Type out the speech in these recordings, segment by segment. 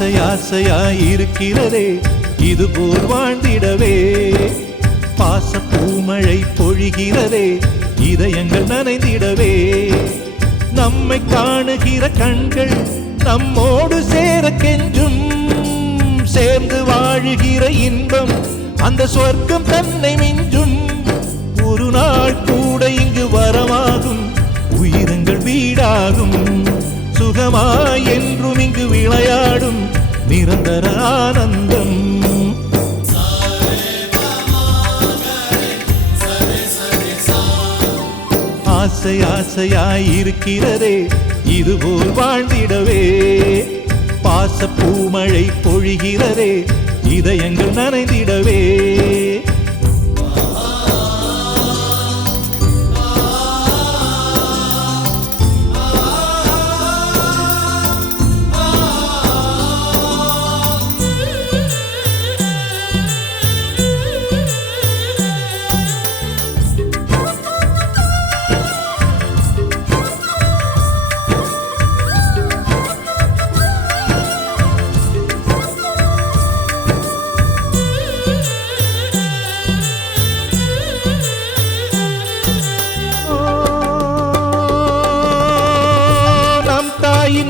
ஆசையாயிருக்கிறதே இதுபோல் வாழ்ந்திடவே. பாச பூமழை பொழிகிறதே இதயங்கள் நனைந்திடவே. நம்மை காணுகிற கண்கள் நம்மோடு சேர கெஞ்சும். சேர்ந்து வாழுகிற இன்பம் அந்த சொர்க்கம் தன்னை மிஞ்சும். ஒரு நாள் கூட இங்கு வரமாகும், உயிரங்கள் வீடாகும். சுகமாய் என்றும் இங்கு விளையாடும் நிரந்தர ஆனந்தம். ஆசையாயிருக்கிறதே இதுபோல் வாழ்ந்திடவே. பாச பூமழை பொழிகிறதே இதயங்கள் நனைந்திடவே.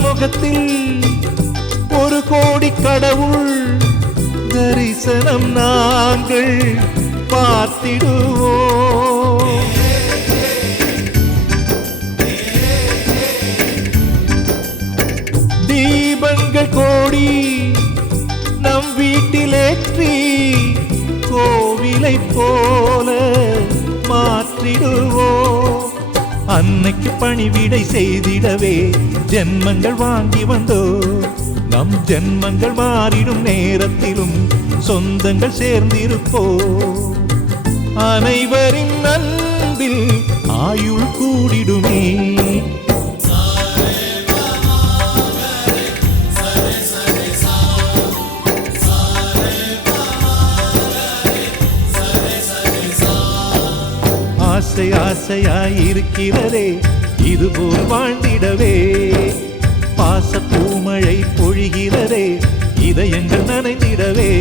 முகத்தில் ஒரு கோடி கடவுள் தரிசனம் நாங்கள் பார்த்திடுவோம். தீபங்கள் கோடி நம் வீட்டிலேற்றி கோவிலை போல மாற்றிடுவோம். அன்னைக்கு பணிவிடை செய்திடவே ஜென்மங்கள் வாங்கி வந்தோ. நம் ஜென்மங்கள் மாறிடும் நேரத்திலும் சொந்தங்கள் சேர்ந்திருப்போ. அனைவரின் அன்பில் ஆயுள் கூடிடுமே. ஆசையாயிருக்கிறதே இதுபோல் வாழ்ந்திடவே. பாச பூமழை பொழிகிறதே இதயங்கள் நனைந்திடவே.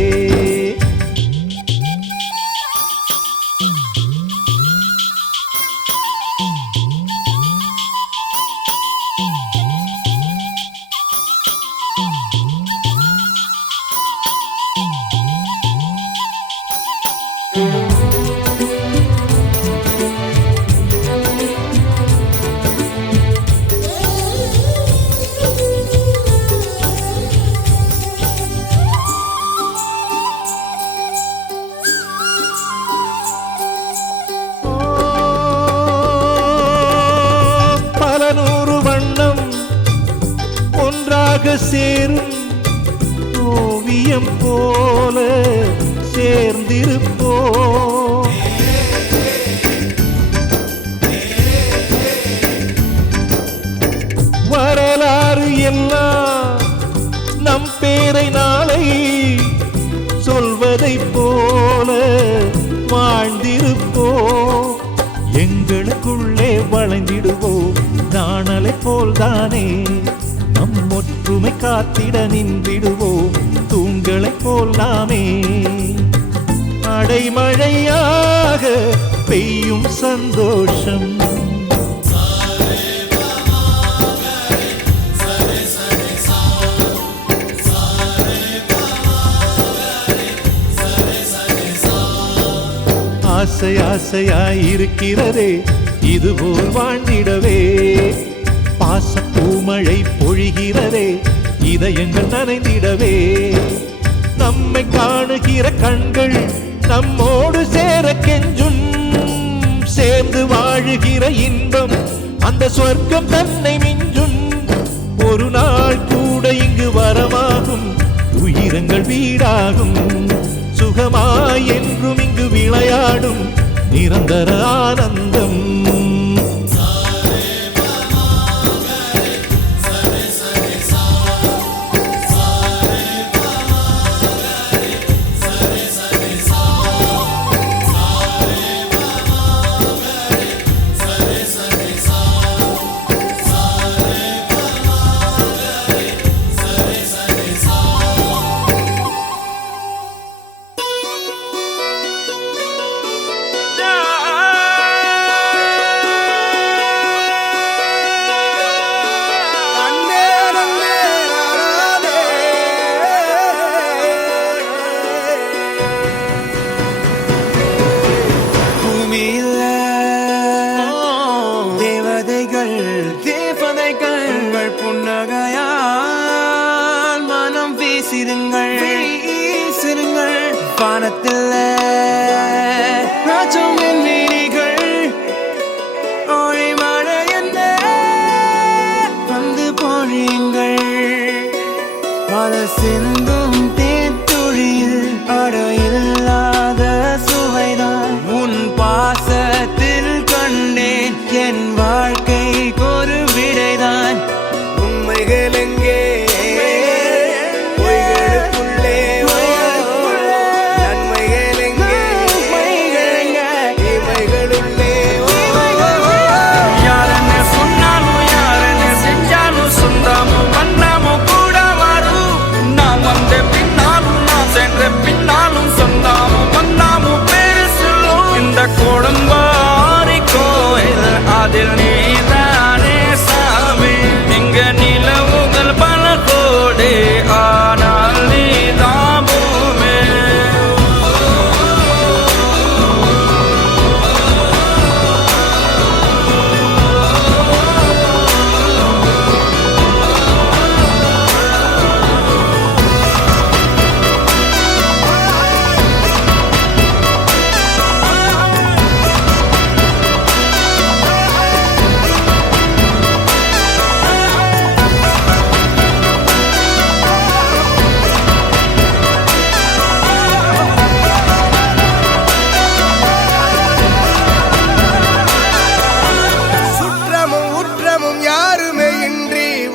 சேரும் ஓவியம் போல சேர்ந்திருப்போம். வரலாறு எல்லாம் நம் பேரை நாளை சொல்வதை போல வாழ்ந்திருப்போம். எங்களுக்குள்ளே வளைந்திடுவோம் நாணலை போல்தானே. நம் ஒற்றுமை காத்திட நின்றிடுவோம் தூண்களை போல் நாமே. அடைமழையாக பெய்யும் சந்தோஷம். ஆசையாயிருக்கிறதே இதுபோல் வாழ்ந்திடவே. பாச பூமழை பொழிகிறதே இதயங்கள் நனைந்திடவே. நம்மை காணுகிற கண்கள் நம்மோடு சேர கெஞ்சும். சேர்ந்து வாழுகிற இன்பம் அந்த சொர்க்கம் தன்னை மிஞ்சும். ஒரு நாள் கூட இங்கு வரமாகும், உயிரங்கள் வீடாகும். சுகமாய் என்றும் இங்கு விளையாடும் நிரந்தர ஆனந்தம். Oh போல நாச்சும் என் விழிகள் ஒளி மழை என்ன வந்து பொழியுங்கள் பல சிந்தும் தேத்துழியில் அடையில்லாத சுவைதான் உன் பாசத்தில் கண்டேன் என் வாழ்க்கைக்கு ஒரு விடைதான் உண்மைகள் எங்கே அதில் நீதானே சாமி இங்க நிலவுகள் பல கோடி ஆனால் நீதான் பூமி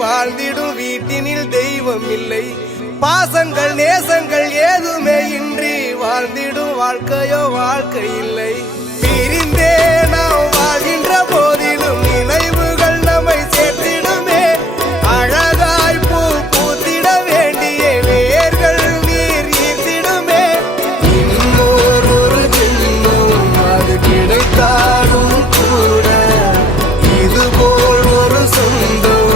வாழ்ந்திடும் வீட்டினில் தெய்வம் இல்லை பாசங்கள் நேசங்கள் ஏதுமே இன்றி வாழ்ந்திடும் வாழ்க்கையோ வாழ்க்கை இல்லை பிரிந்தே நாம் வாழ்கின்ற போதிலும் நினைவுகள் நம்மை சேர்த்திடுமே அழகாய் பூ பூத்திட வேண்டிய வேர்கள் நீர் ஈர்த்திடுமே இன்னொரு ஜென்மம் அது கிடைத்தாலும் கூட இதுபோல் ஒரு சொந்தம்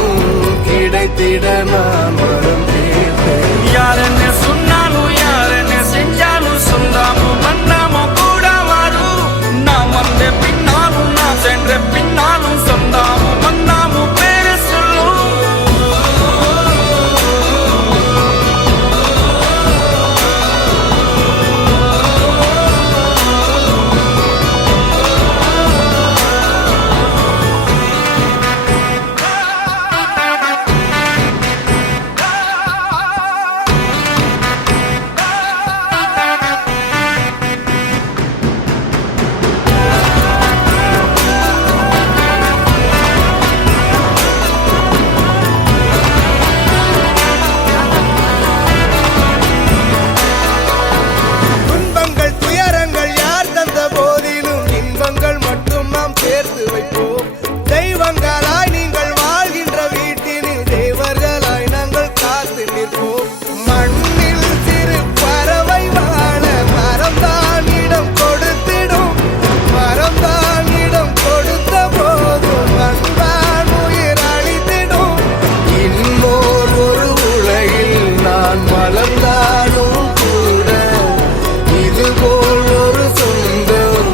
கிடைத்திட நான் வரம் கேட்பேன் யார் என்ன சொன்னாலும் யார் என்ன செஞ்சாலும் சொந்தாமும் மன்னாமும் கூட வரும் நான் வந்த பின்னாலும் நான் சென்ற பின்னாலும் சொந்தாமும் மன்னாமும் பேரு சொல்லும் தெய்வங்களாய் நீங்கள் வாழ்கின்ற வீட்டினில் தேவர்களாய் நாங்கள் காத்து நிற்போம் மண்ணில் சிறு பறவை வாழ மரம்தான் இடம் கொடுத்திடும் மரம்தான் இடம் கொடுத்த போதும் மண்தான் உயிர் அளித்திடும் இன்னொரு ஒரு உலகில் நான் வளர்ந்தாலும் கூட இதுபோல் ஒரு சொந்தம்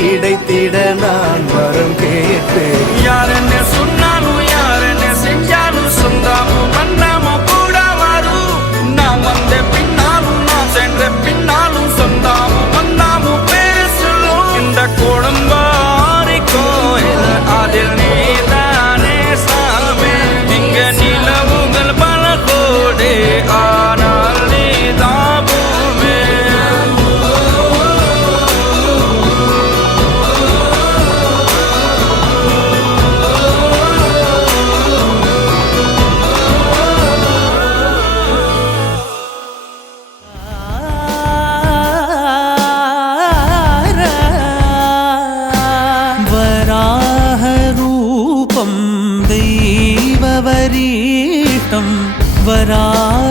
கிடைத்திட நான் வரம் கேட்பேன் யார் என்ன சொன்னாலும் யார் என்ன செஞ்சாலும் சொந்தாமும் மன்னாமும் கூட வரும் நான் வந்த பின்னாலும் நான் சென்ற பின்னாலும் சொந்தாமும் மன்னாமும் பேரு சொல்லும் இந்த குடும்பாரி கோயில் அதில் நீதானே சாமி இங்க நிலவுகள் பல கோடி ஆனால் நீதான் பூமி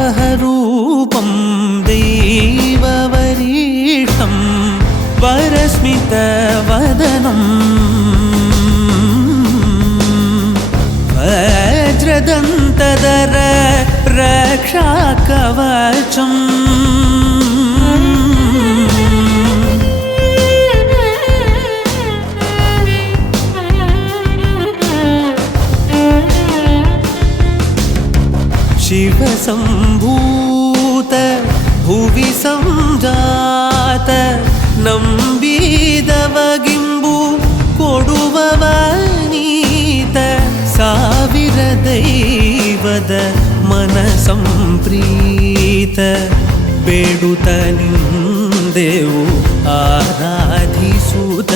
वराहरूपं दैववरीष्टं वरस्मितवदनं वज्रदन्तधर रक्षाकवचम् शिवसम्भूत भुवि संजात ನಂಬಿದವಗಿಂಬು ಕೊಡುವವ ನೀತ ಸಾವಿರ ದೈವದ ಮನ ಸಂಪ್ರೀತ ಬೇಡುತ್ತ ನಿಂದೆವು ಆರಾಧಿಸುತ್ತ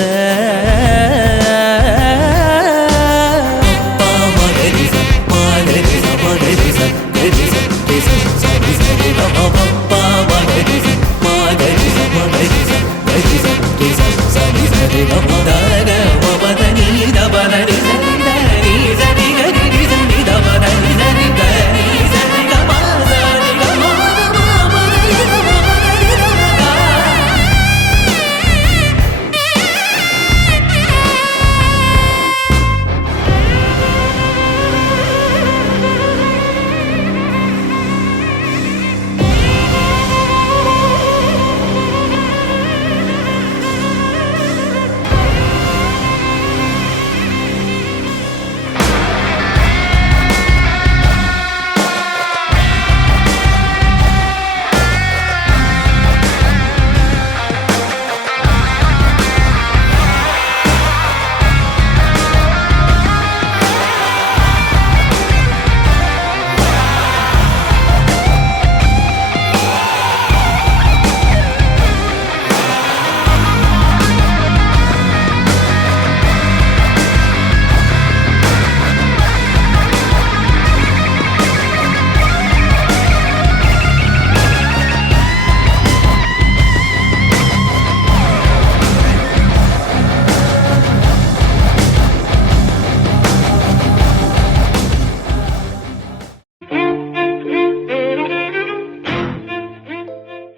Sa